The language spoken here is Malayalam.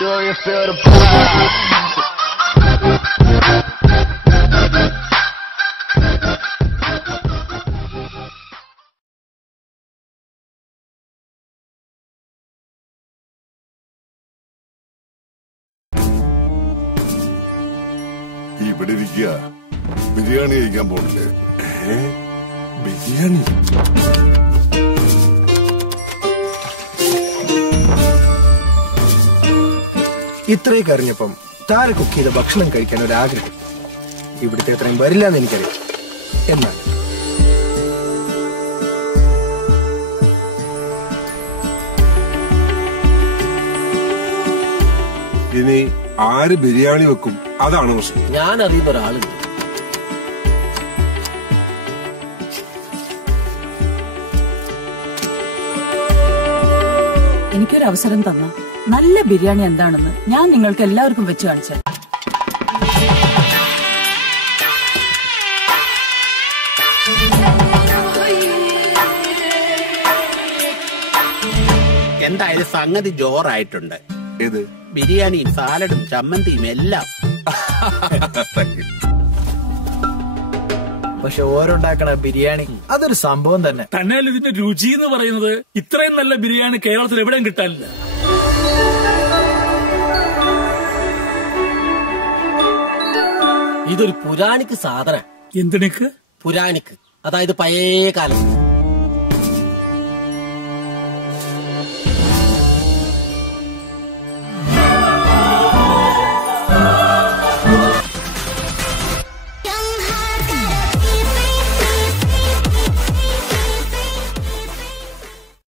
Do you feel the power? ഇവിടെ ഇരിക്കുക ബിരിയാണി കഴിക്കാൻ പോണില്ലേ? ബിരിയാണി ഇത്രയൊക്കെ അറിഞ്ഞപ്പം താര കുക്ക് ചെയ്ത ഭക്ഷണം കഴിക്കാൻ ഒരാഗ്രഹം. ഇവിടുത്തെ അത്രയും വരില്ല എന്ന് എനിക്കറിയാം. എന്നാൽ ഇനി ആര് ബിരിയാണി വെക്കും അതാണ് പ്രശ്നം. ഞാൻ അറിയുന്ന ഒരാളുണ്ട്. എനിക്കൊരു അവസരം തന്ന നല്ല ബിരിയാണി എന്താണെന്ന് ഞാൻ നിങ്ങൾക്ക് എല്ലാവർക്കും വെച്ച് കാണിച്ചു. എന്തായാലും സംഗതി ജോറായിട്ടുണ്ട്. ഏത്? ബിരിയാണിയും സാലഡും ചമ്മന്തിയും എല്ലാം. പക്ഷെ ഓരോണ്ടാക്കണ ബിരിയാണി അതൊരു സംഭവം തന്നെ. തന്നെയല്ല ഇതിന്റെ രുചി എന്ന് പറയുന്നത്. ഇത്രയും നല്ല ബിരിയാണി കേരളത്തിൽ എവിടെയും കിട്ടാനില്ല. ഇതൊരു പുരാണിക്ക് സാധന. എന്തിനക്ക്? പുരാണിക്ക്, അതായത് പഴയ കാലം.